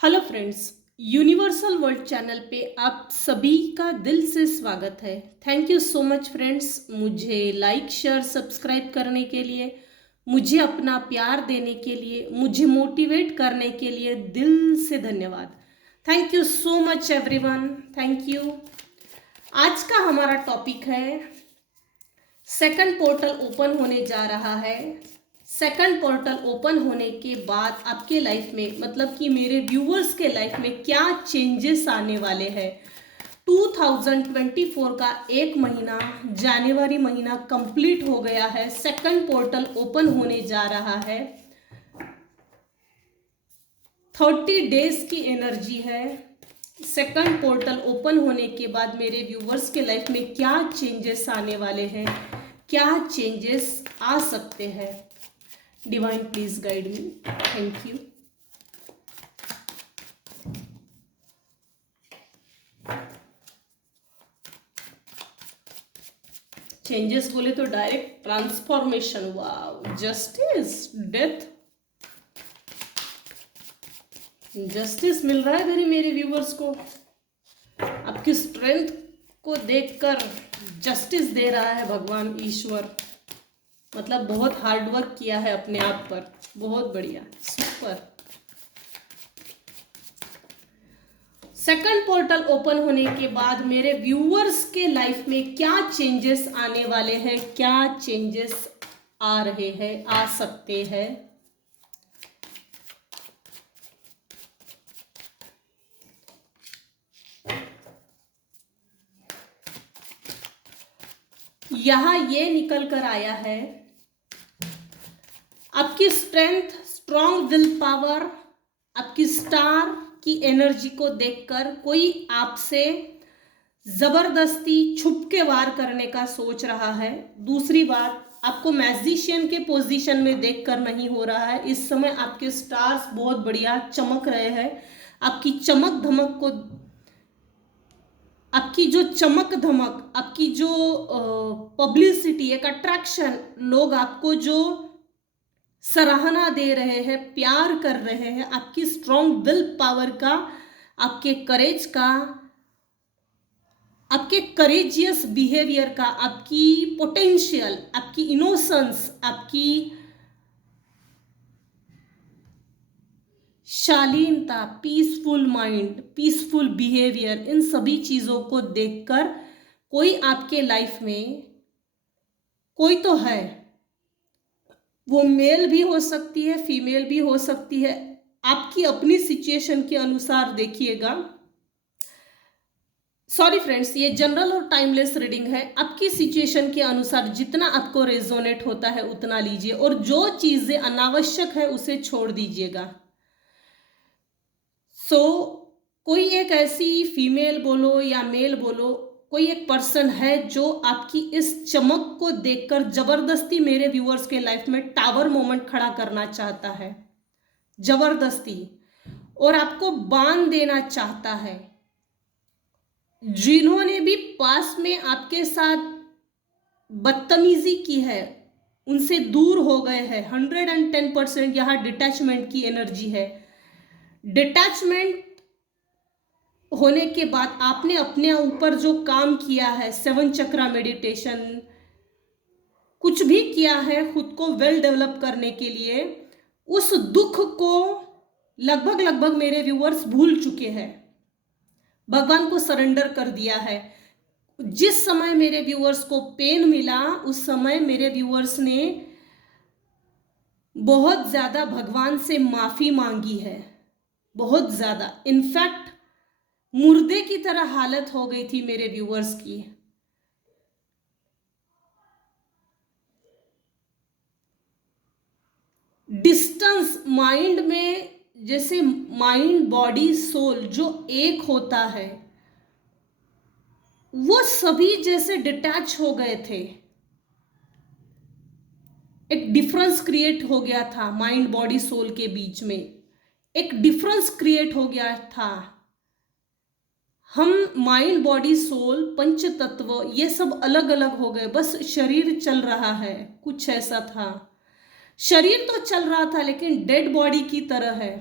Hello friends, universal world channel पे आप सभी का दिल से स्वागत है। Thank you so much friends, मुझे लाइक शेयर सब्सक्राइब करने के लिए, मुझे अपना प्यार देने के लिए, मुझे मोटिवेट करने के लिए दिल से धन्यवाद। Thank you so much everyone, thank you. आज का हमारा टॉपिक है सेकंड पोर्टल ओपन होने जा रहा है। सेकंड पोर्टल ओपन होने के बाद आपके लाइफ में, मतलब कि मेरे व्यूवर्स के लाइफ में क्या चेंजेस आने वाले हैं। 2024 का एक महीना, जनवरी महीना कंप्लीट हो गया है। सेकंड पोर्टल ओपन होने जा रहा है। 30 डेज की एनर्जी है। सेकंड पोर्टल ओपन होने के बाद मेरे व्यूवर्स के लाइफ में क्या चेंजेस आने वाले हैं, क्या चेंजेस आ सकते हैं। Divine please guide me, thank you. Changes बोले तो डायरेक्ट ट्रांसफॉर्मेशन, वाव, जस्टिस, डेथ, जस्टिस मिल रहा है मेरे व्यूवर्स को। आपकी स्ट्रेंथ को देखकर जस्टिस दे रहा है भगवान ईश्वर। मतलब बहुत हार्ड वर्क किया है अपने आप पर, बहुत बढ़िया, सुपर। सेकंड पोर्टल ओपन होने के बाद मेरे व्यूअर्स के लाइफ में क्या चेंजेस आने वाले हैं, क्या चेंजेस आ रहे हैं, आ सकते हैं। यहां ये निकल कर आया है, आपकी स्ट्रेंथ, स्ट्रॉन्ग विल पावर, आपकी स्टार की एनर्जी को देखकर कोई आपसे जबरदस्ती छुप के वार करने का सोच रहा है। दूसरी बात, आपको मैजिशियन के पोजीशन में देखकर नहीं हो रहा है। इस समय आपके स्टार्स बहुत बढ़िया चमक रहे हैं। आपकी चमक धमक को, आपकी जो चमक धमक, आपकी जो पब्लिसिटी, एक अट्रैक्शन, लोग आपको जो सराहना दे रहे हैं, प्यार कर रहे हैं, आपकी स्ट्रॉन्ग विल पावर का, आपके करेज का, आपके करेजियस बिहेवियर का, आपकी पोटेंशियल, आपकी इनोसेंस, आपकी शालीनता, पीसफुल माइंड, पीसफुल बिहेवियर, इन सभी चीजों को देखकर कोई आपके लाइफ में कोई तो है। वो मेल भी हो सकती है, फीमेल भी हो सकती है। आपकी अपनी सिचुएशन के अनुसार देखिएगा। सॉरी फ्रेंड्स, ये जनरल और टाइमलेस रीडिंग है। आपकी सिचुएशन के अनुसार जितना आपको रेजोनेट होता है उतना लीजिए, और जो चीजें अनावश्यक है उसे छोड़ दीजिएगा। कोई एक ऐसी फीमेल बोलो या मेल बोलो, कोई एक पर्सन है जो आपकी इस चमक को देखकर जबरदस्ती मेरे व्यूअर्स के लाइफ में टावर मोमेंट खड़ा करना चाहता है, जबरदस्ती, और आपको बांध देना चाहता है। जिन्होंने भी पास में आपके साथ बदतमीजी की है, उनसे दूर हो गए हैं। 110% यहाँ डिटैचमेंट की एनर्जी है। डिटैचमेंट होने के बाद आपने अपने ऊपर जो काम किया है, 7 चक्रा मेडिटेशन, कुछ भी किया है खुद को वेल डेवलप करने के लिए, उस दुख को लगभग मेरे व्यूअर्स भूल चुके हैं, भगवान को सरेंडर कर दिया है। जिस समय मेरे व्यूअर्स को पेन मिला, उस समय मेरे व्यूअर्स ने बहुत ज्यादा भगवान से माफी मांगी है, बहुत ज्यादा। इनफैक्ट मुर्दे की तरह हालत हो गई थी मेरे व्यूअर्स की। डिस्टेंस माइंड में, जैसे माइंड बॉडी सोल जो एक होता है, वो सभी जैसे डिटैच हो गए थे। एक डिफरेंस क्रिएट हो गया था माइंड बॉडी सोल के बीच में, एक डिफरेंस क्रिएट हो गया था। हम माइंड बॉडी सोल पंच तत्व ये सब अलग अलग हो गए, बस शरीर चल रहा है, कुछ ऐसा था। शरीर तो चल रहा था लेकिन डेड बॉडी की तरह है।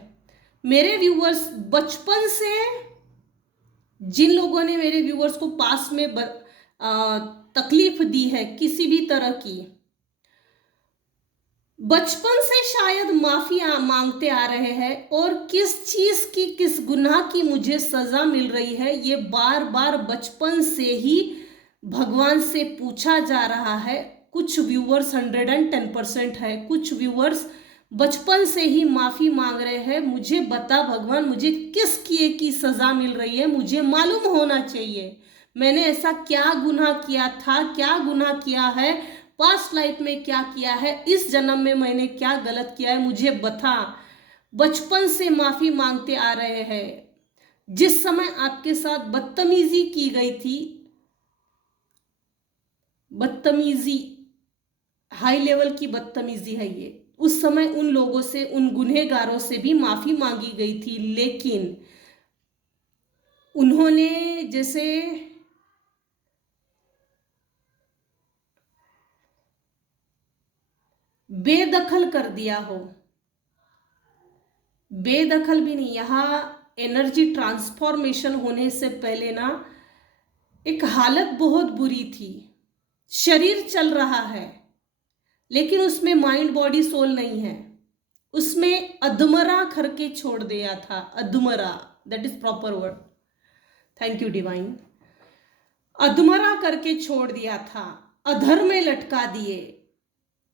मेरे व्यूअर्स बचपन से, जिन लोगों ने मेरे व्यूअर्स को पास में तकलीफ दी है किसी भी तरह की, बचपन से शायद माफी मांगते आ रहे हैं, और किस चीज की, किस गुनाह की मुझे सजा मिल रही है, ये बार बार बचपन से ही भगवान से पूछा जा रहा है। कुछ व्यूअर्स 110% है, कुछ व्यूअर्स बचपन से ही माफी मांग रहे हैं, मुझे बता भगवान, मुझे किस किए की सजा मिल रही है, मुझे मालूम होना चाहिए मैंने ऐसा क्या गुनाह किया था, क्या गुनाह किया है, पास्ट लाइफ में क्या किया है, इस जन्म में मैंने क्या गलत किया है, मुझे बता। बचपन से माफी मांगते आ रहे हैं। जिस समय आपके साथ बदतमीजी की गई थी, बदतमीजी, हाई लेवल की बदतमीजी है ये, उस समय उन लोगों से, उन गुनहगारों से भी माफी मांगी गई थी, लेकिन उन्होंने जैसे बेदखल कर दिया हो। बेदखल भी नहीं, यहां एनर्जी ट्रांसफॉर्मेशन होने से पहले ना एक हालत बहुत बुरी थी। शरीर चल रहा है लेकिन उसमें माइंड बॉडी सोल नहीं है, उसमें अधमरा करके छोड़ दिया था। अधमरा, that is proper word, thank you divine. अधमरा करके छोड़ दिया था, अधर में लटका दिए।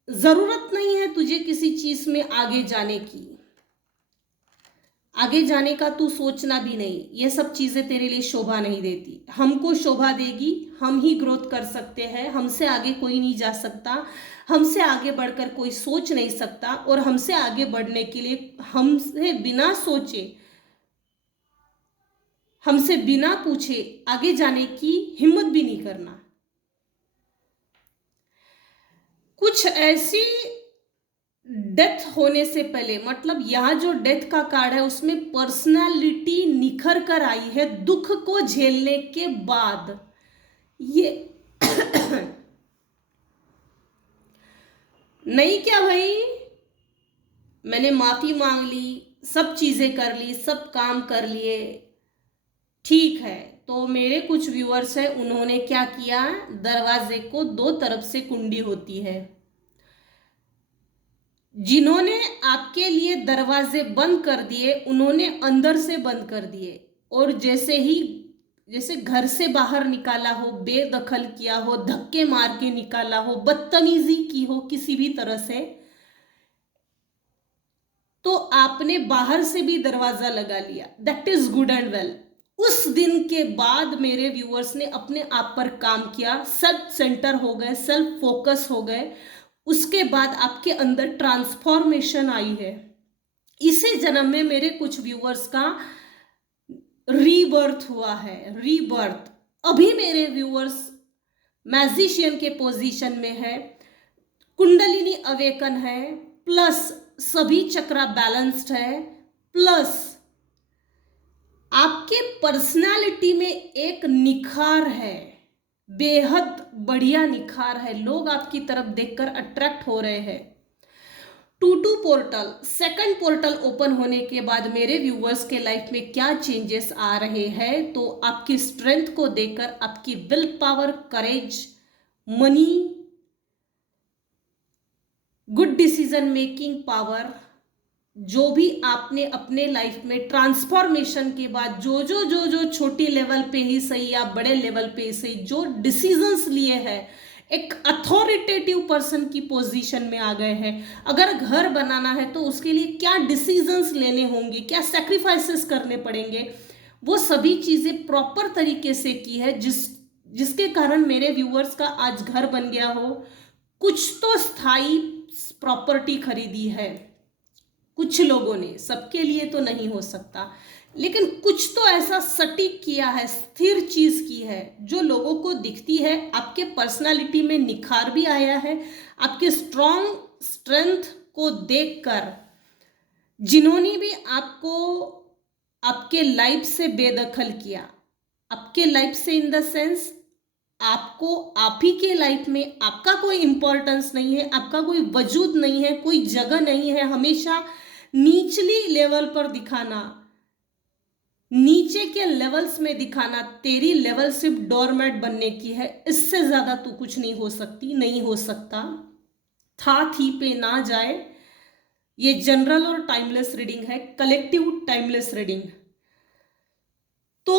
जरूरत नहीं है तुझे किसी चीज में आगे जाने की, आगे जाने का तू सोचना भी नहीं, ये सब चीजें तेरे लिए शोभा नहीं देती। हमको शोभा देगी, हम ही ग्रोथ कर सकते हैं, हमसे आगे कोई नहीं जा सकता, हमसे आगे बढ़कर कोई सोच नहीं सकता, और हमसे आगे बढ़ने के लिए हमसे बिना सोचे, हमसे बिना पूछे आगे जाने की हिम्मत भी नहीं करना। कुछ ऐसी डेथ होने से पहले, मतलब यहां जो डेथ का कार्ड है उसमें पर्सनालिटी निखर कर आई है दुख को झेलने के बाद। ये नहीं क्या भाई, मैंने माफी मांग ली, सब चीजें कर ली, सब काम कर लिए, ठीक है। तो मेरे कुछ व्यूअर्स हैं, उन्होंने क्या किया, दरवाजे को दो तरफ से कुंडी होती है, जिन्होंने आपके लिए दरवाजे बंद कर दिए उन्होंने अंदर से बंद कर दिए, और जैसे घर से बाहर निकाला हो, बेदखल किया हो, धक्के मार के निकाला हो, बदतमीजी की हो किसी भी तरह से, तो आपने बाहर से भी दरवाजा लगा लिया, that is good and well. उस दिन के बाद मेरे व्यूअर्स ने अपने आप पर काम किया, सेल्फ सेंटर हो गए, सेल्फ फोकस हो गए, उसके बाद आपके अंदर ट्रांसफॉर्मेशन आई है। इसी जन्म में मेरे कुछ व्यूअर्स का रीबर्थ हुआ है, रीबर्थ। अभी मेरे व्यूअर्स मैजिशियन के पोजीशन में है, कुंडलिनी अवेकन है, प्लस सभी चक्रा बैलेंस्ड है, प्लस आपके पर्सनालिटी में एक निखार है, बेहद बढ़िया निखार है, लोग आपकी तरफ देखकर अट्रैक्ट हो रहे हैं। 2-2 पोर्टल, सेकंड पोर्टल ओपन होने के बाद मेरे व्यूअर्स के लाइफ में क्या चेंजेस आ रहे हैं, तो आपकी स्ट्रेंथ को देखकर आपकी will power, courage, money, good decision making power, जो भी आपने अपने लाइफ में ट्रांसफॉर्मेशन के बाद जो छोटी लेवल पे ही सही या बड़े लेवल पे सही जो डिसीजंस लिए हैं, एक अथॉरिटेटिव पर्सन की पोजीशन में आ गए हैं। अगर घर बनाना है तो उसके लिए क्या डिसीजंस लेने होंगे, क्या सैक्रिफाइसेस करने पड़ेंगे, वो सभी चीजें प्रॉपर तरीके से की है, जिसके कारण मेरे व्यूअर्स का आज घर बन गया हो। कुछ तो स्थायी प्रॉपर्टी खरीदी है कुछ लोगों ने, सबके लिए तो नहीं हो सकता, लेकिन कुछ तो ऐसा सटीक किया है, स्थिर चीज की है जो लोगों को दिखती है। आपके पर्सनालिटी में निखार भी आया है, आपके स्ट्रॉन्ग स्ट्रेंथ को देखकर जिन्होंने भी आपको आपके लाइफ से बेदखल किया, आपके लाइफ से इन द सेंस आपको, आप ही के लाइफ में आपका कोई इंपॉर्टेंस नहीं है, आपका कोई वजूद नहीं है, कोई जगह नहीं है, हमेशा निचली लेवल पर दिखाना, नीचे के लेवल्स में दिखाना तेरी लेवल सिर्फ डोरमैट बनने की है, इससे ज्यादा तू कुछ नहीं हो सकती, नहीं हो सकता। था थी पे ना जाए। ये जनरल और टाइमलेस रीडिंग है, कलेक्टिव टाइमलेस रीडिंग। तो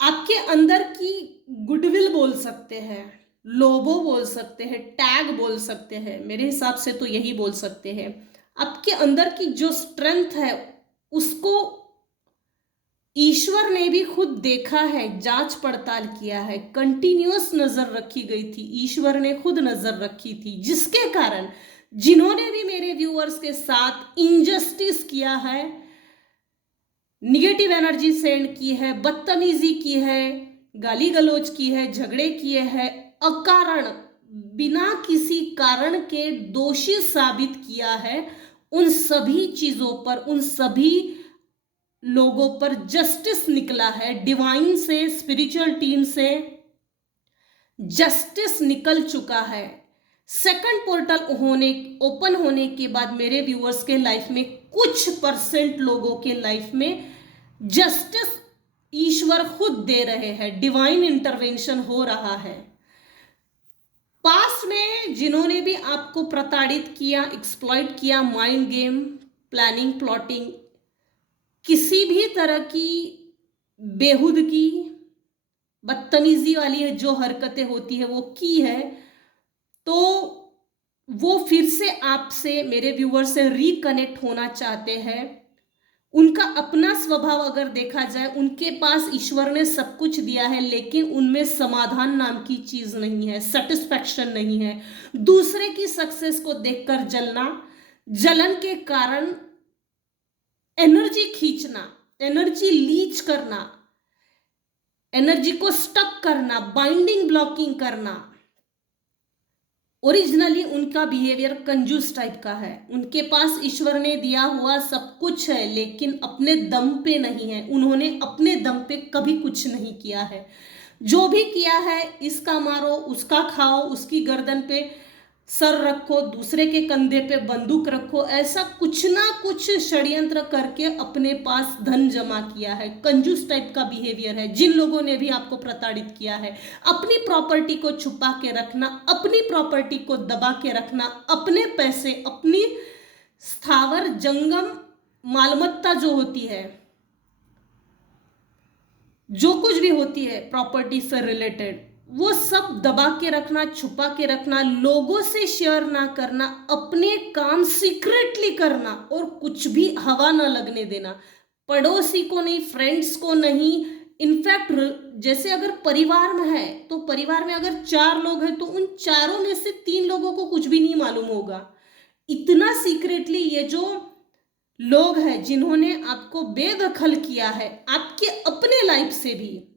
आपके अंदर की गुडविल बोल सकते हैं, लोबो बोल सकते हैं, टैग बोल सकते हैं, मेरे हिसाब से तो यही बोल सकते हैं। आपके अंदर की जो स्ट्रेंथ है उसको ईश्वर ने भी खुद देखा है, जांच पड़ताल किया है, कंटिन्यूअस नजर रखी गई थी, ईश्वर ने खुद नजर रखी थी, जिसके कारण जिन्होंने भी मेरे व्यूअर्स के साथ इनजस्टिस किया है, निगेटिव एनर्जी सेंड की है, बदतमीजी की है, गाली गलौज की है, झगड़े किए हैं, अकारण बिना किसी कारण के दोषी साबित किया है, उन सभी चीजों पर, उन सभी लोगों पर जस्टिस निकला है। डिवाइन से, स्पिरिचुअल टीम से जस्टिस निकल चुका है। सेकंड पोर्टल ओपन होने के बाद मेरे व्यूअर्स के लाइफ में कुछ परसेंट लोगों के लाइफ में जस्टिस ईश्वर खुद दे रहे हैं, डिवाइन इंटरवेंशन हो रहा है। पास्ट में जिन्होंने भी आपको प्रताड़ित किया, एक्सप्लॉइट किया, माइंड गेम, प्लानिंग, प्लॉटिंग, किसी भी तरह की बेहुदगी, बदतमीजी वाली जो हरकतें होती है वो की है, तो वो फिर से आपसे, मेरे व्यूअर से रिकनेक्ट होना चाहते हैं। उनका अपना स्वभाव अगर देखा जाए, उनके पास ईश्वर ने सब कुछ दिया है, लेकिन उनमें समाधान नाम की चीज नहीं है, सेटिस्फैक्शन नहीं है। दूसरे की सक्सेस को देखकर जलना, जलन के कारण एनर्जी खींचना, एनर्जी लीच करना, एनर्जी को स्टक करना, बाइंडिंग ब्लॉकिंग करना। ओरिजिनली उनका बिहेवियर कंजूस टाइप का है। उनके पास ईश्वर ने दिया हुआ सब कुछ है, लेकिन अपने दम पे नहीं है। उन्होंने अपने दम पे कभी कुछ नहीं किया है। जो भी किया है, इसका मारो, उसका खाओ, उसकी गर्दन पे सर रखो, दूसरे के कंधे पे बंदूक रखो, ऐसा कुछ ना कुछ षड्यंत्र करके अपने पास धन जमा किया है। कंजूस टाइप का बिहेवियर है। जिन लोगों ने भी आपको प्रताड़ित किया है, अपनी प्रॉपर्टी को छुपा के रखना, अपनी प्रॉपर्टी को दबा के रखना, अपने पैसे, अपनी स्थावर जंगम मालमत्ता जो होती है, जो कुछ भी होती है प्रॉपर्टी से रिलेटेड, वो सब दबा के रखना, छुपा के रखना, लोगों से शेयर ना करना, अपने काम सीक्रेटली करना और कुछ भी हवा ना लगने देना, पड़ोसी को नहीं, फ्रेंड्स को नहीं। इनफैक्ट जैसे अगर परिवार में है, तो परिवार में अगर 4 लोग हैं तो उन चारों में से 3 लोगों को कुछ भी नहीं मालूम होगा। इतना सीक्रेटली ये जो लोग हैं जिन्होंने आपको बेदखल किया है, आपके अपने लाइफ से भी,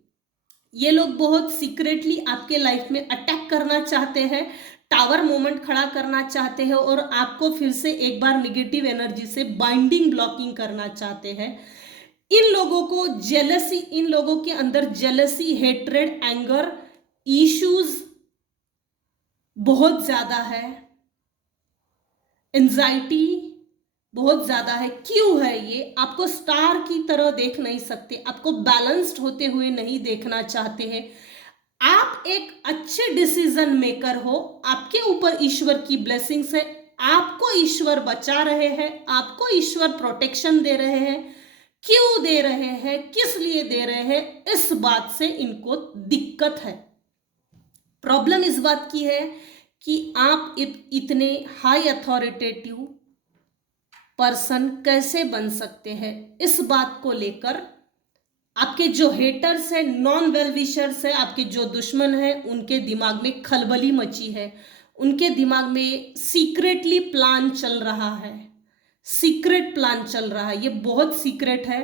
ये लोग बहुत सीक्रेटली आपके लाइफ में अटैक करना चाहते हैं, टावर मोमेंट खड़ा करना चाहते हैं और आपको फिर से एक बार निगेटिव एनर्जी से बाइंडिंग ब्लॉकिंग करना चाहते हैं। इन लोगों को जेलसी, इन लोगों के अंदर जेलसी, हेट्रेड, एंगर इश्यूज बहुत ज्यादा है, एंजाइटी बहुत ज्यादा है। क्यों है ये? आपको स्टार की तरह देख नहीं सकते, आपको बैलेंस्ड होते हुए नहीं देखना चाहते हैं। आप एक अच्छे डिसीजन मेकर हो, आपके ऊपर ईश्वर की ब्लेसिंग्स है, आपको ईश्वर बचा रहे हैं, आपको ईश्वर प्रोटेक्शन दे रहे हैं। क्यों दे रहे हैं, किस लिए दे रहे हैं, इस बात से इनको दिक्कत है। प्रॉब्लम इस बात की है कि आप इतने हाई अथॉरिटेटिव पर्सन कैसे बन सकते हैं। इस बात को लेकर आपके जो हेटर्स है, नॉन वेल विशर्स है, आपके जो दुश्मन है, उनके दिमाग में खलबली मची है। उनके दिमाग में सीक्रेटली प्लान चल रहा है, सीक्रेट प्लान चल रहा है, ये बहुत सीक्रेट है।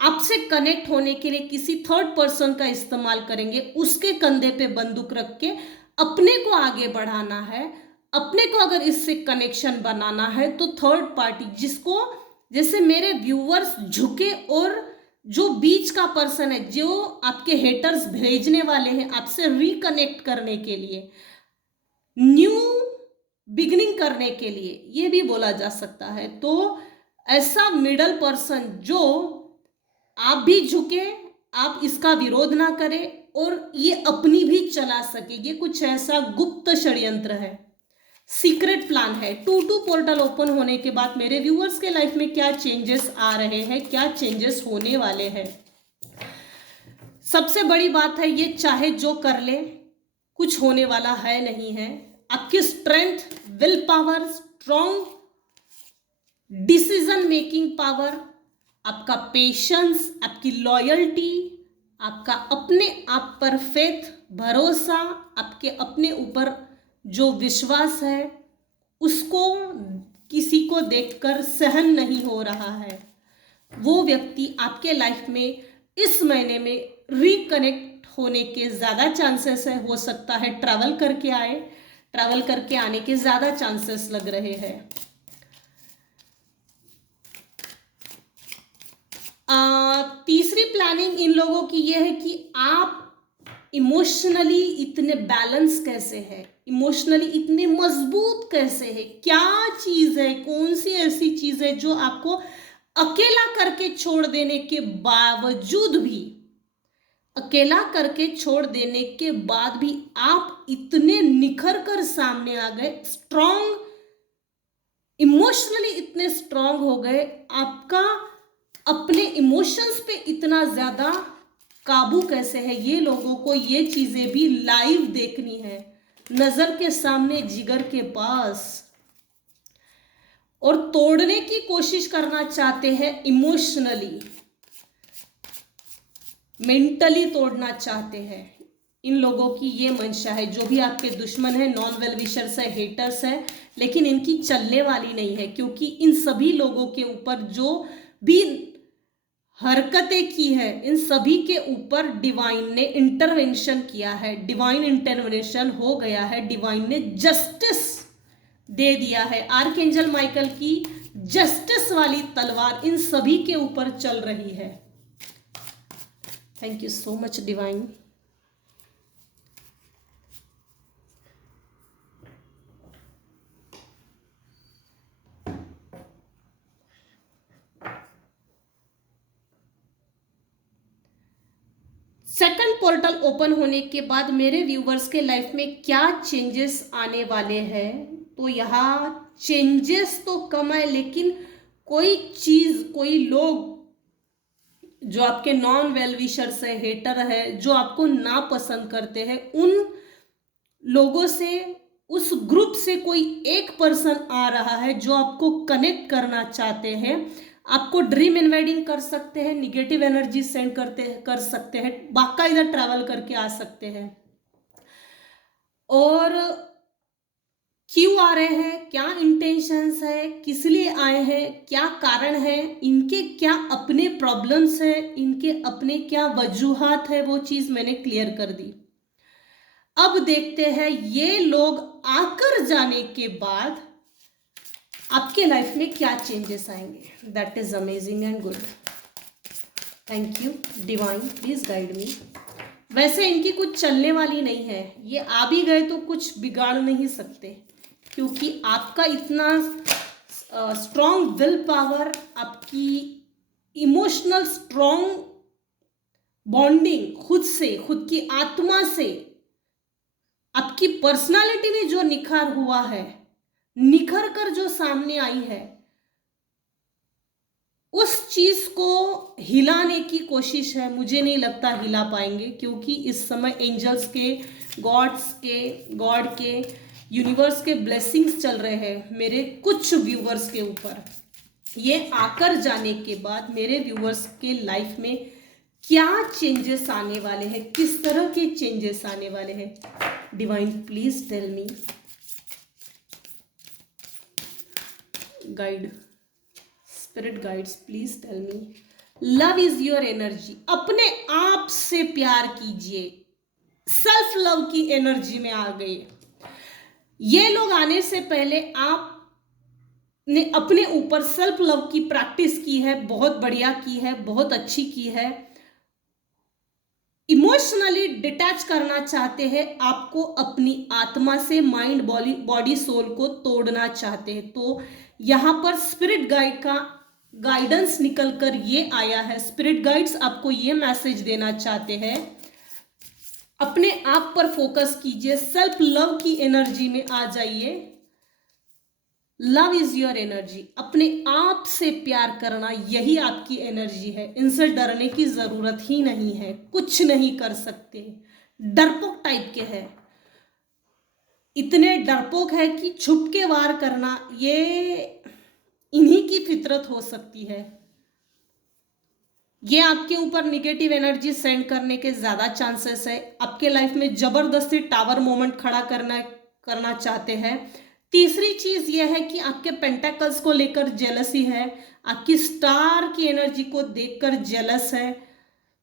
आपसे कनेक्ट होने के लिए किसी थर्ड पर्सन का इस्तेमाल करेंगे, उसके कंधे पे बंदूक रख के अपने को आगे बढ़ाना है। अपने को अगर इससे कनेक्शन बनाना है तो थर्ड पार्टी, जिसको, जैसे मेरे व्यूअर्स झुके और जो बीच का पर्सन है, जो आपके हेटर्स भेजने वाले हैं आपसे रिकनेक्ट करने के लिए, न्यू बिगिनिंग करने के लिए, ये भी बोला जा सकता है। तो ऐसा मिडल पर्सन जो आप भी झुके, आप इसका विरोध ना करें और ये अपनी भी चला सके। ये कुछ ऐसा गुप्त षड्यंत्र है, सीक्रेट प्लान है। 2-2 पोर्टल ओपन होने के बाद मेरे व्यूअर्स के लाइफ में क्या चेंजेस आ रहे हैं, क्या चेंजेस होने वाले हैं। सबसे बड़ी बात है, ये चाहे जो कर ले कुछ होने वाला है नहीं है। आपकी strength, will power, strong decision making power, आपका पेशेंस, आपकी लॉयल्टी, आपका अपने आप पर फेथ, भरोसा, आपके अपने ऊपर जो विश्वास है उसको किसी को देखकर सहन नहीं हो रहा है। वो व्यक्ति आपके लाइफ में इस महीने में रिकनेक्ट होने के ज़्यादा चांसेस है। हो सकता है ट्रैवल करके आए, ट्रैवल करके आने के ज़्यादा चांसेस लग रहे हैं। तीसरी प्लानिंग इन लोगों की यह है कि आप इमोशनली इतने बैलेंस कैसे हैं, इमोशनली इतने मजबूत कैसे हैं। क्या चीज़ है, कौन सी ऐसी चीज़ है जो आपको अकेला करके छोड़ देने के बावजूद भी, अकेला करके छोड़ देने के बाद भी आप इतने निखर कर सामने आ गए, स्ट्रॉन्ग, इमोशनली इतने स्ट्रॉन्ग हो गए, आपका अपने इमोशंस पे इतना ज्यादा काबू कैसे है। ये लोगों को ये चीजें भी लाइव देखनी है, नजर के सामने, जिगर के पास, और तोड़ने की कोशिश करना चाहते हैं इमोशनली, मेंटली तोड़ना चाहते हैं। इन लोगों की ये मंशा है। जो भी आपके दुश्मन है, नॉन वेल विशर्स है, हेटर्स है, लेकिन इनकी चलने वाली नहीं है, क्योंकि इन सभी लोगों के ऊपर जो भी हरकतें की है, इन सभी के ऊपर डिवाइन ने इंटरवेंशन किया है, डिवाइन इंटरवेंशन हो गया है, डिवाइन ने जस्टिस दे दिया है। आर्कएंजल माइकल की जस्टिस वाली तलवार इन सभी के ऊपर चल रही है। Thank you so much divine. Second portal open होने के बाद मेरे व्यूवर्स के लाइफ में क्या चेंजेस आने वाले हैं, तो यहाँ चेंजेस तो कम है, लेकिन कोई चीज, कोई लोग जो आपके नॉन वेल विशर्स है, हेटर है, जो आपको ना पसंद करते हैं, उन लोगों से, उस ग्रुप से कोई एक पर्सन आ रहा है जो आपको कनेक्ट करना चाहते हैं। आपको ड्रीम इन्वाइडिंग कर सकते हैं, निगेटिव एनर्जी सेंड कर सकते हैं, बाकायदा ट्रैवल करके आ सकते हैं। और क्यों आ रहे हैं, क्या इंटेंशंस है, किस लिए आए हैं, क्या कारण है, इनके क्या अपने प्रॉब्लम्स है, इनके अपने क्या वजूहात है, वो चीज मैंने क्लियर कर दी। अब देखते हैं ये लोग आकर जाने के बाद आपके लाइफ में क्या चेंजेस आएंगे। That is amazing and good. Thank you divine, please guide me. वैसे इनकी कुछ चलने वाली नहीं है, ये आ भी गए तो कुछ बिगाड़ नहीं सकते, क्योंकि आपका इतना स्ट्रॉन्ग विल पावर, आपकी इमोशनल स्ट्रॉन्ग बॉन्डिंग खुद से, खुद की आत्मा से, आपकी पर्सनालिटी में जो निखार हुआ है, निखर कर जो सामने आई है, उस चीज को हिलाने की कोशिश है। मुझे नहीं लगता हिला पाएंगे, क्योंकि इस समय एंजल्स के, गॉड के, यूनिवर्स के ब्लेसिंग्स चल रहे हैं मेरे कुछ व्यूवर्स के ऊपर। ये आकर जाने के बाद मेरे व्यूवर्स के लाइफ में क्या चेंजेस आने वाले हैं, किस तरह के चेंजेस आने वाले हैं। Divine please tell me, guide, spirit guides please tell me. Love is your energy. अपने आप से प्यार कीजिए, सेल्फ लव की एनर्जी में आ गई। ये लोग आने से पहले आपने अपने ऊपर सेल्फ लव की प्रैक्टिस की है, बहुत बढ़िया की है, बहुत अच्छी की है। इमोशनली डिटैच करना चाहते हैं, आपको अपनी आत्मा से, माइंड, बॉडी, सोल को तोड़ना चाहते हैं। तो यहां पर स्पिरिट गाइड का गाइडेंस निकलकर ये आया है, स्पिरिट गाइड्स आपको ये मैसेज देना चाहते हैं, अपने आप पर फोकस कीजिए, सेल्फ लव की एनर्जी में आ जाइए। लव इज योर एनर्जी, अपने आप से प्यार करना यही आपकी एनर्जी है। इनसे डरने की जरूरत ही नहीं है, कुछ नहीं कर सकते। डरपोक टाइप के हैं, इतने डरपोक है कि छुप के वार करना ये इन्हीं की फितरत हो सकती है। ये आपके ऊपर निगेटिव एनर्जी सेंड करने के ज्यादा चांसेस है, आपके लाइफ में जबरदस्ती टावर मोमेंट खड़ा करना चाहते हैं। तीसरी चीज यह है कि आपके पेंटाकल्स को लेकर जेलसी है, आपकी स्टार की एनर्जी को देखकर जेलस है।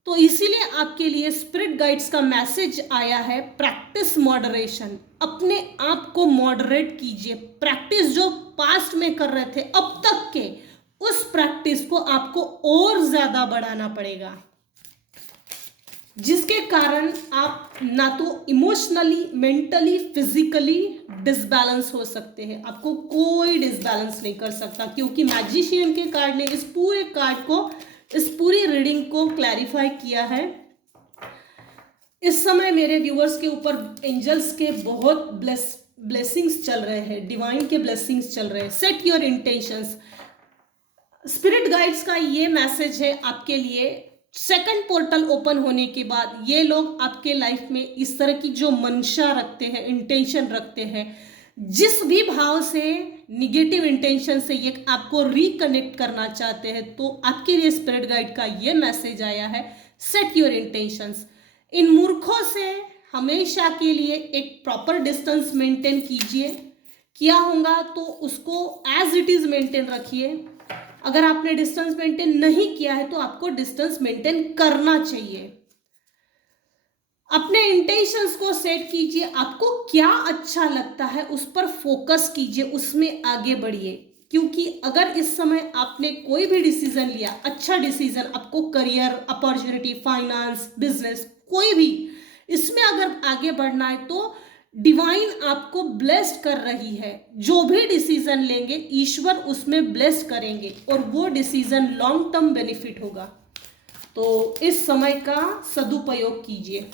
तो इसीलिए आपके लिए स्पिरिट गाइड्स का मैसेज आया है, प्रैक्टिस मॉडरेशन, अपने आप को मॉडरेट कीजिए। प्रैक्टिस जो पास्ट में कर रहे थे अब तक के, उस प्रैक्टिस को आपको और ज्यादा बढ़ाना पड़ेगा, जिसके कारण आप ना तो इमोशनली, मेंटली, फिजिकली डिसबैलेंस हो सकते हैं। आपको कोई डिसबैलेंस नहीं कर सकता, क्योंकि मैजिशियन के कार्ड ने इस पूरे कार्ड को, इस पूरी रीडिंग को क्लैरिफाई किया है। इस समय मेरे व्यूअर्स के ऊपर एंजल्स के बहुत ब्लेसिंग्स चल रहे हैं, डिवाइन के ब्लेसिंग्स चल रहे हैं। Set your intentions. Spirit guides का ये मैसेज है आपके लिए, सेकंड पोर्टल ओपन होने के बाद ये लोग आपके लाइफ में इस तरह की जो मंशा रखते हैं, इंटेंशन रखते हैं, जिस भी भाव से, निगेटिव इंटेंशन से ये आपको रिकनेक्ट करना चाहते हैं, तो आपके लिए स्पिरिट गाइड का ये मैसेज आया है, सेट योर इंटेंशंस। इन मूर्खों से हमेशा के लिए एक प्रॉपर डिस्टेंस मेंटेन कीजिए। किया होगा तो उसको एज इट इज मेंटेन रखिए। अगर आपने डिस्टेंस मेंटेन नहीं किया है तो आपको डिस्टेंस मेंटेन करना चाहिए। अपने इंटेंशंस को सेट कीजिए, आपको क्या अच्छा लगता है उस पर फोकस कीजिए, उसमें आगे बढ़िए। क्योंकि अगर इस समय आपने कोई भी डिसीजन लिया, अच्छा डिसीजन, आपको करियर, अपॉर्चुनिटी, फाइनेंस, बिजनेस, कोई भी इसमें अगर आगे बढ़ना है तो डिवाइन आपको ब्लेस्ड कर रही है। जो भी डिसीजन लेंगे ईश्वर उसमें ब्लेस्ड करेंगे और वो डिसीजन लॉन्ग टर्म बेनिफिट होगा। तो इस समय का सदुपयोग कीजिए,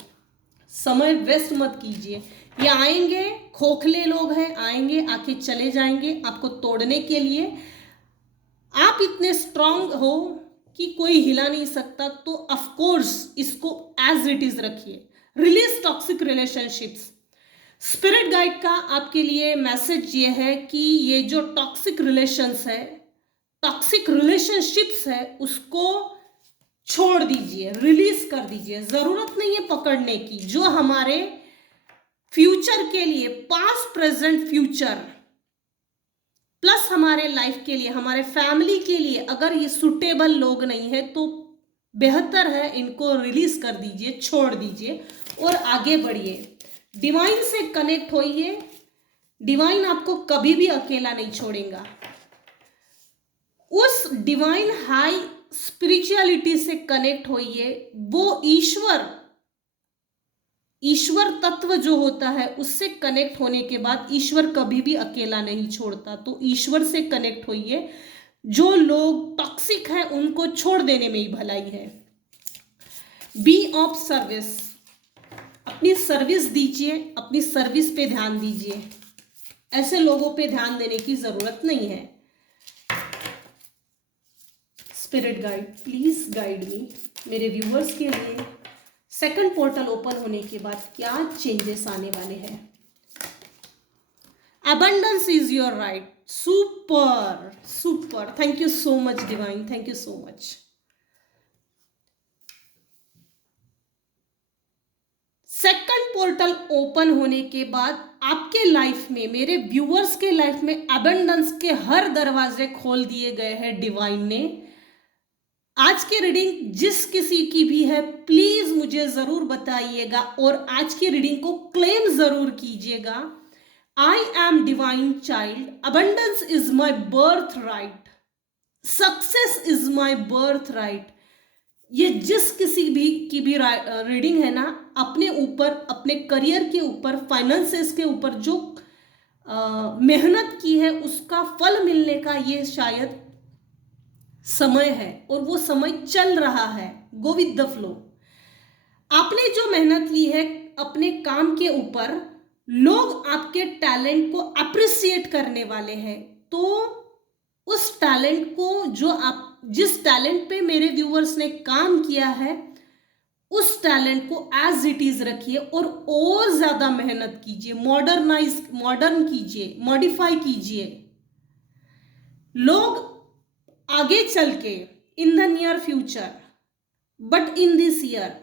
समय वेस्ट मत कीजिए। ये आएंगे, खोखले लोग हैं, आएंगे, आके चले जाएंगे आपको तोड़ने के लिए। आप इतने स्ट्रांग हो कि कोई हिला नहीं सकता, तो ऑफ कोर्स इसको एज इट इज रखिए। Release toxic relationships. Spirit guide का आपके लिए मैसेज ये है कि ये जो टॉक्सिक रिलेशंस है, टॉक्सिक रिलेशनशिप्स है, उसको छोड़ दीजिए, रिलीज कर दीजिए। जरूरत नहीं है पकड़ने की। जो हमारे फ्यूचर के लिए, पास्ट, प्रेजेंट, फ्यूचर प्लस हमारे लाइफ के लिए, हमारे फैमिली के लिए अगर ये सुटेबल लोग नहीं है तो बेहतर है इनको रिलीज कर दीजिए, छोड़ दीजिए और आगे बढ़िए। डिवाइन से कनेक्ट होइए, डिवाइन आपको कभी भी अकेला नहीं छोड़ेगा। उस डिवाइन हाई स्पिरिचुअलिटी से कनेक्ट होइए। वो ईश्वर तत्व जो होता है उससे कनेक्ट होने के बाद ईश्वर कभी भी अकेला नहीं छोड़ता। तो ईश्वर से कनेक्ट होइए। जो लोग टॉक्सिक है उनको छोड़ देने में ही भलाई है। बी ऑफ सर्विस, अपनी सर्विस दीजिए, अपनी सर्विस पे ध्यान दीजिए। ऐसे लोगों पे ध्यान देने की जरूरत नहीं है। Spirit guide please guide me. मेरे व्यूअर्स के लिए सेकंड पोर्टल ओपन होने के बाद क्या चेंजेस आने वाले हैं। Abundance is your right. Super super, thank you so much divine, thank you so much. Second portal open होने के बाद आपके लाइफ में, मेरे व्यूअर्स के लाइफ में अबंडेंस के हर दरवाजे खोल दिए गए हैं डिवाइन ने। आज की रीडिंग जिस किसी की भी है प्लीज मुझे जरूर बताइएगा और आज की रीडिंग को क्लेम जरूर कीजिएगा। I am divine child, abundance is my birth right, success is my birth right. ये जिस किसी भी की भी रीडिंग है ना, अपने ऊपर, अपने करियर के ऊपर, फाइनेंसेस के ऊपर जो मेहनत की है उसका फल मिलने का ये शायद समय है और वो समय चल रहा है। Go with the flow. आपने जो मेहनत ली है अपने काम के ऊपर, लोग आपके टैलेंट को अप्रिसिएट करने वाले हैं। तो उस टैलेंट को, जो आप जिस टैलेंट पे मेरे व्यूअर्स ने काम किया है, उस टैलेंट को एज इट इज रखिए और ज्यादा मेहनत कीजिए, मॉडर्न कीजिए, मॉडिफाई कीजिए। लोग आगे चल के, in the near future, but in this year,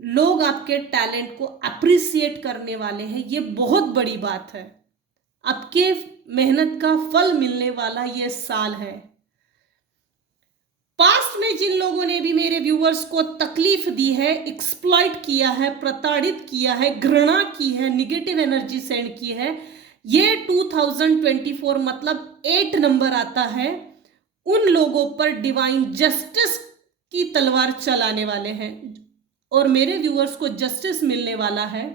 लोग आपके टैलेंट को अप्रिसिएट करने वाले हैं। ये बहुत बड़ी बात है। आपके मेहनत का फल मिलने वाला ये साल है। पास्ट में जिन लोगों ने भी मेरे व्यूअर्स को तकलीफ दी है, एक्सप्लॉइट किया है, प्रताड़ित किया है, घृणा की है, निगेटिव एनर्जी सेंड की है, ये 2024 मतलब 8 नंबर आता है, उन लोगों पर डिवाइन जस्टिस की तलवार चलाने वाले हैं और मेरे व्यूअर्स को जस्टिस मिलने वाला है।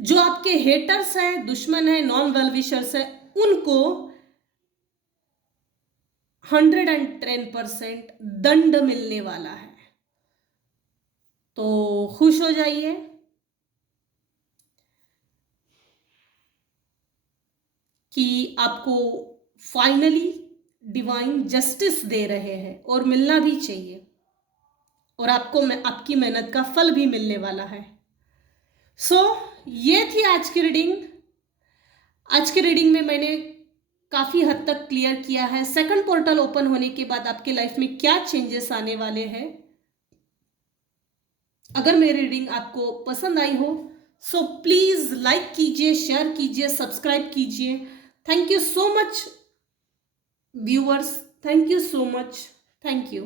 जो आपके हेटर्स हैं, दुश्मन है, नॉन वेल विशर्स है, उनको 110% दंड मिलने वाला है। तो खुश हो जाइए कि आपको फाइनली डिवाइन जस्टिस दे रहे हैं और मिलना भी चाहिए, और आपको आपकी मेहनत का फल भी मिलने वाला है। ये थी आज की रीडिंग। आज की रीडिंग में मैंने काफी हद तक क्लियर किया है सेकंड पोर्टल ओपन होने के बाद आपकी लाइफ में क्या चेंजेस आने वाले हैं। अगर मेरी रीडिंग आपको पसंद आई हो सो प्लीज लाइक कीजिए, शेयर कीजिए, सब्सक्राइब कीजिए। Thank you so much viewers, thank you so much, thank you.